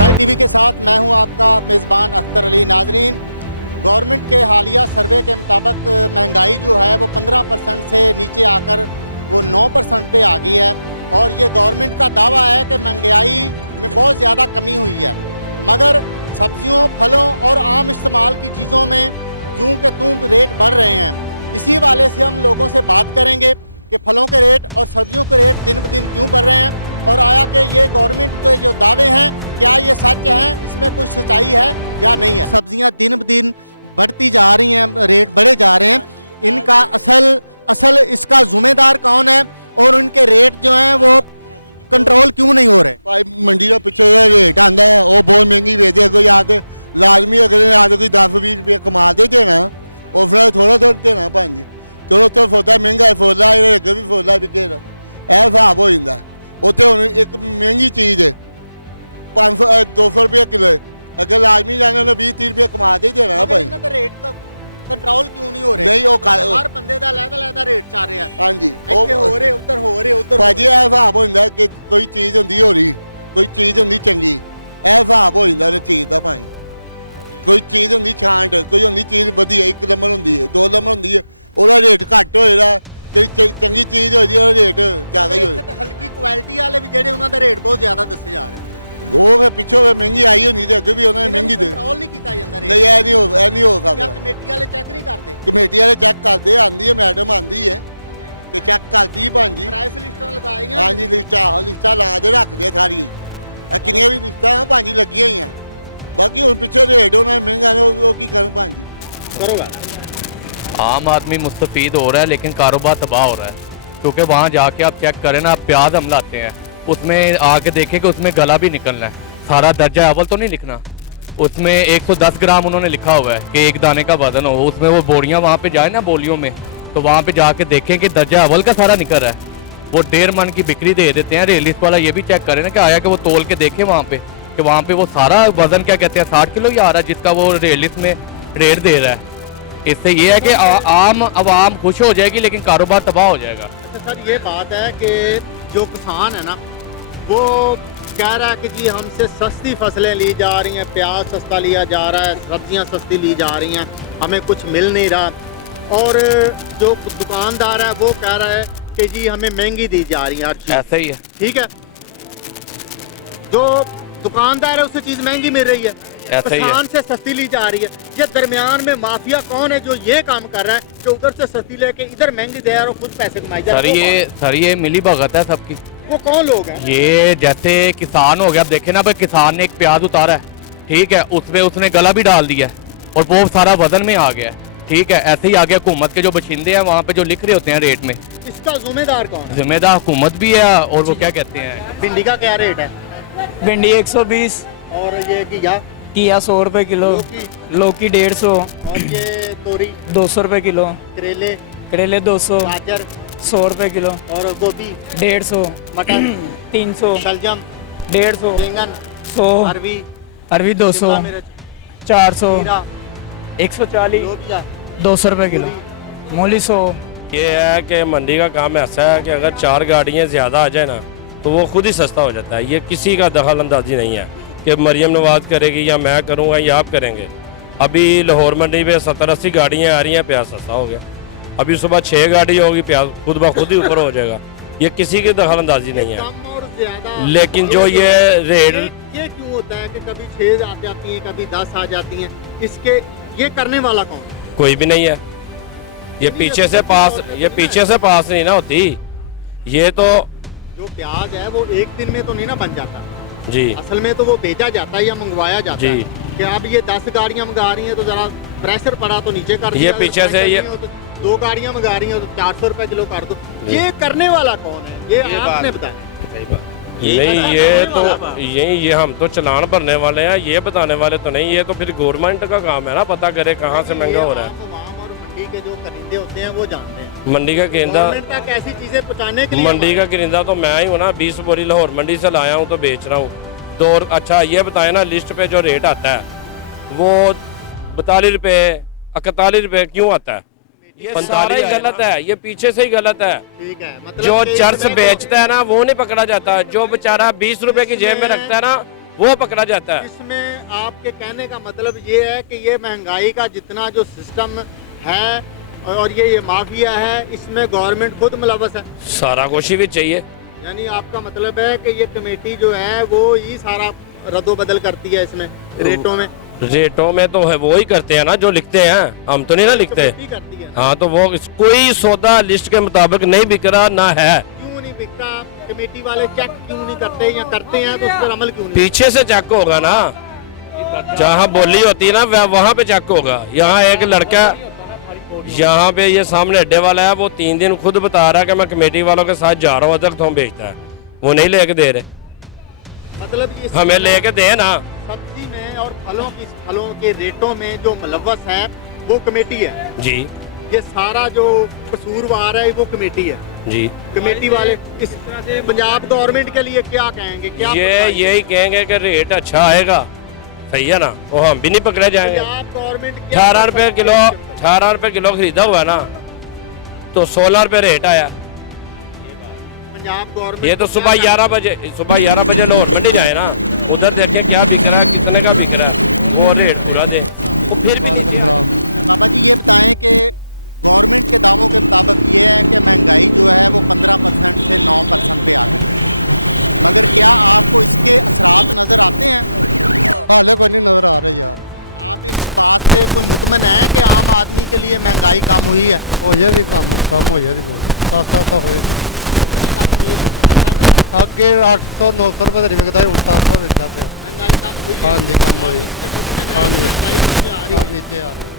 Side TV के साथ मैं हूं आपका मेज़बान अख्तर अली। नाजरीन, गवर्नमेंट के हालिया सर्वे के मुताबिक महंगाई जो है वो 15% से नीचे आकर वो 9% पे आ गई है और ये गवर्नमेंट का दावा है कि महंगाई में बहुत ज़्यादा कमी हुई है, मगर सब्जियों, फलों और आम इस्तेमाल की चीज़ों में यूँ के तूं रेट बढ़ रहे हैं। इसी वाले से हम लोगों से बात करेंगे कि फलों के रेट और सब्जियों के रेट दिन ब दिन क्यों बढ़ रहे हैं और आया कि ये गवर्नमेंट के जो दावे हैं क्या ये सच हैं, इसमें कुछ सच्चाई है या नहीं है। सब्जियां दिन ब दिन बढ़ती जा रही हैं, रेट बढ़े जा रहे हैं, इनका असल इसका जिम्मेदार कौन है और उनके रेट जो हैं वो कंट्रोल क्यों नहीं हो रहे? भाई मंडी का पिछले रेट आंदा है वो बहुत महंगी बेचते कोई आते लाजमी अगर आते कोई 10-20 रुपये कमा दे देना और फिर थोड़ा देना भाजी चलो तो फौदा महंगा फौदा अगर भी फौदा बिकेगा यह हिसाब हो जाता है। उत्थे हुण एक महंगी चीज़ है 500-200 रुपये किलो अगर लाजमी जाने उन्हें 20-30 रुपये कमा दे देना है भाई। रेट का कंट्रोल क्यों नहीं हो रहे? नहीं हर बंदे दा अलग-अलग रेट चल रहा है। हाँ जी ਇੱਥੇ ਹੋ ਰਹੇ ਉੱਧਰ ਹੋ ਰਹੇ ਉੱਧਰ भाजी यह हिसाब हो जाता है कि कोई चीज़ होंगी हो रही कोई चीज़ होंगी चंगी यह हिसाब हो जाता है चीज़ का भाई। कोई चीज़ होंगी छांट कोई होंगी चीज़ वधिया 1 नंबर होंगी है 2 नंबर होंगी है ਉਹਦਾ रेट घट होएगा ਜਿਹੜੀ ਚੰਗੀ ਚੀਜ਼ ਹੋ ਜੀ ਉਹਦਾ ਰੇਟ ਜ਼ਿਆਦਾ ਹੀ ਹੋਏ। ਹਲਕੀ ਕੁਆਲਿਟੀ ਵਾਲੇ ਵੀ ਜਿਹੜੇ ਉਹਨਾਂ ਦਾ ਰੇਟ ਬਹੁਤ ਜ਼ਿਆਦਾ ਦੱਸੇ ਜਾ ਰਹੇ ਉਹ ਫਿਰ ਪਿੱਛੋਂ ਮਹਿੰਗੀ ਆਈ ਹੁੰਦੀ ਤੇ ਅੱਗੇ ਵੀ ਉਹਨਾਂ ਨੇ ਮਹਿੰਗੀ ਦੇ ਕੰਟਰੋਲ ਨਹੀਂ ਕੀਤਾ ਜਾਂਦਾ ਰੇਟ। ਨਹੀਂ ਇਹ ਨਹੀਂ ਹੋ ਸਕਦਾ। ਕਮੇਟੀ ਵਾਲੇ ਚੈੱਕ ਨਹੀਂ ਕਰਦੇ? ਕਮੇਟੀ ਵਾਲੇ ਚੈੱਕ ਕਰਦੇ ਆਂਦੀ ਹੈ ਮੈਡਮ ਆਂਦੀ ਹੈ ਤੇ ਚੈੱਕ ਕਰਦੀ ਭਾਂਜੀ। ਪ੍ਰਾਈਸ ਲਿਸਟਾਂ ਲਗਾਈਆਂ? ਹਾਂਜੀ ਲਿਸਟਾਂ ਲਾ ਕੇ ਰੱਖਦੇ ਸਾਰੀ ਇਹ ਕਿੰਨੀਆਂ ਵੀ ਲਿਸਟਾਂ ਭਾਂਜੀ ਲੱਗੀਆਂ ਹੋਈਆਂ ਬਾਕੀ ਹੁਣ ਪਿੱਛੋਂ ਰੇਟ ਉਹਨਾਂ ਨੇ ਮਹਿੰਗਾ ਨੇ ਉਹ ਕੀ ਕਰਨ ਭਾਂਜੀ ਕਰੋ ਗੱਲ। आम आदमी मुस्तफ़ीद हो रहा है लेकिन कारोबार तबाह हो रहा है, क्योंकि वहाँ जाके आप चेक करें ना, आप प्याज हम लाते हैं उसमें आके देखें कि उसमें गला भी निकलना है, सारा दर्जा अव्वल तो नहीं लिखना, उसमें 110 ग्राम उन्होंने लिखा हुआ है कि एक दाने का वजन हो, उसमें वो बोरियाँ वहाँ पे जाए ना बोलियों में तो वहाँ पे जाके देखें कि दर्जा अव्वल का सारा निकल रहा है। वो 1.5 मन की बिक्री दे देते हैं। रेलिस्ट वाला ये भी चेक करें ना कि आया कि वो तोल के देखें वहाँ पे कि वहाँ पे वो सारा वजन क्या कहते हैं 60 किलो ही आ रहा है जिसका वो रेलिस्ट में रेट दे रहा है। इससे ये है कि आम आवाम खुश हो जाएगी लेकिन कारोबार तबाह हो जाएगा। अच्छा सर, ये बात है कि जो किसान है ना वो कह रहा है कि जी हमसे सस्ती फसलें ली जा रही हैं, प्याज सस्ता लिया जा रहा है, सब्जियां सस्ती ली जा रही हैं, हमें कुछ मिल नहीं रहा, और जो दुकानदार है वो कह रहा है कि जी हमें महंगी दी जा रही है हर चीज़। ऐसा ही है, ठीक है, जो दुकानदार है उससे चीज़ महंगी मिल रही है, किसान से सस्ती ली जा रही है। ये दरमियान में माफिया कौन है जो ये काम कर रहा है जो उधर से सस्ती लेके इधर महंगी दे और खुद पैसे कमाई जा रहा है? सर ये मिली भगत है सबकी। वो कौन लोग हैं? ये जैसे किसान हो गया, अब देखे ना भाई, किसान ने एक प्याज उतारा है, ठीक है, उसमें उसने गला भी डाल दिया है और वो सारा वजन में आ गया है, ठीक है। ऐसे ही आगे हुकूमत के जो बशिंदे हैं वहाँ पे जो लिख रहे होते हैं रेट में, इसका जिम्मेदार कौन है? जिम्मेदार हुकूमत भी है और वो क्या कहते हैं। भिंडी का क्या रेट है? भिंडी 120 और ये घिया 100 रुपए किलो, लौकी 150 और ये तोरी 200 रुपए किलो, करेले 200, गाजर 100 रुपए किलो, और गोभी 150, मटर 300, शलजम 150, बैंगन 100, अरवी 200, 400, 140, लोबिया 200 रुपए किलो, मूली 100। ये है कि मंडी का काम ऐसा है कि अगर 4 गाड़ियाँ ज़्यादा आ जाए ना तो वो खुद ही सस्ता हो जाता है। ये किसी का दखल अंदाजी नहीं है कि मरियम नवाज करेगी या मैं करूँगा या आप करेंगे। अभी लाहौर मंडी में 70-80 गाड़ियाँ आ रही हैं, प्याज सस्ता हो गया। अभी सुबह 6 गाड़ी होगी, प्याज खुद ब खुद ही ऊपर हो जाएगा। ये किसी की दखल अंदाजी नहीं है। कम और ज्यादा, लेकिन जो ये रेट ये क्यों होता है कि कभी 6 आ जाती हैं, कभी 10 आ जाती हैं, इसके ये करने वाला कौन है? कोई भी नहीं है। ये पीछे से पास नहीं ना होती। ये तो जो प्याज है वो एक दिन में तो नहीं ना बन जाता जी, असल में तो वो भेजा जाता है या मंगवाया जाता है कि अब ये 10 गाड़ियां मंगा रही हैं तो जरा प्रेशर पड़ा तो नीचे कर दिया, ये पीछे से ये तो 2 गाड़ियां मंगा रही हैं तो 400 रुपए किलो कर दो। ये करने वाला कौन है? ये आपने बताया नहीं। ये हम तो चलान भरने वाले हैं, ये बताने वाले तो नहीं। ये तो फिर गवर्नमेंट का काम है ना, पता करे कहाँ से महंगा हो रहा है। और मंडी के जो करिंदे होते हैं वो जानते हैं। मंडी का करिंदा, गवर्नमेंट तक ऐसी चीजें पहुँचाने के लिए मंडी का करिंदा तो मैं ही हूँ ना। 20 बोरी लाहौर मंडी से लाया हूँ तो बेच रहा हूँ। अच्छा ये बताए ना, लिस्ट पे जो रेट आता है वो 42 रुपये 41 रुपये क्यों आता है? ये सारा ही गलत है, ये पीछे से ही गलत है। ठीक है, मतलब जो चर्च बेचता है ना वो नहीं पकड़ा जाता, जो बेचारा 20 रुपए की जेब में रखता है ना वो पकड़ा जाता है। इसमें आपके कहने का मतलब ये है कि ये महंगाई का जितना जो सिस्टम है और ये माफिया है, इसमें गवर्नमेंट खुद मुलव्वस है। सारा कुछ ही भी चाहिए। यानी आपका मतलब है कि ये कमेटी जो है वो ही सारा रद्दोबदल करती है इसमें रेटों में। रेटों में तो है वो ही करते हैं ना जो लिखते हैं, हम तो नहीं ना लिखते। कमेटी करती है ना। हाँ तो वो कोई सौदा लिस्ट के मुताबिक नहीं बिक रहा ना है। क्यों नहीं बिकता? कमेटी वाले चेक क्यों नहीं करते, या करते हैं तो उस पर अमल क्यों नहीं? पीछे से चेक होगा ना, जहाँ बोली होती है ना वहाँ पे चेक होगा। यहाँ एक लड़का यहाँ पे ये सामने अड्डे वाला है, वो 3 दिन खुद बता रहा है कि मैं कमेटी वालों के साथ जा रहा हूँ, अदरक थोम बेचता है, वो नहीं लेके दे रहे। मतलब ये हमें लेके दे ना। सब्जी में और फलों के रेटों में जो मुलव्वस है वो कमेटी है जी ये सारा जो कसूरवार है वो कमेटी है जी। कमेटी वाले इस पंजाब गवर्नमेंट के लिए क्या कहेंगे? क्या यही कहेंगे कि रेट अच्छा आएगा, सही है ना, वो हम भी नहीं पकड़े जाएंगे। पंजाब गवर्नमेंट 18 रुपए किलो, 18 रुपए किलो खरीदा हुआ ना, तो 16 रुपए रेट आया। पंजाब गवर्नमेंट ये तो सुबह 11 बजे लाहौर मंडी जाए ना, उधर देखें क्या बिक रहा है, कितने का बिक रहा है, वो रेट पूरा दे। वो फिर भी नहीं। बाबा जी ये बताएं कि गवर्नमेंट के दावों के मुताबिक ये है कि महंगाई जो है वो 15% से 9% पे आ गई, मगर क्या आपको इसके असरात नज़र आते हैं? हाले कोई नहीं नजर आ रहा यार। आप इस बात से कोई मुतमन है कि आम आदमी के लिए महंगाई कम हुई है? हो जाती कम हो जाती बहुत सस्ता होए अगे 800-900 रुपए तरी विकता है, 700 विकता पे। महंगाई कम हुई है? हाँ जी कम हुई। इससे मुतमन है हाँ कि जी। महंगाई नीचे आ रही है। नीचे आ रही है।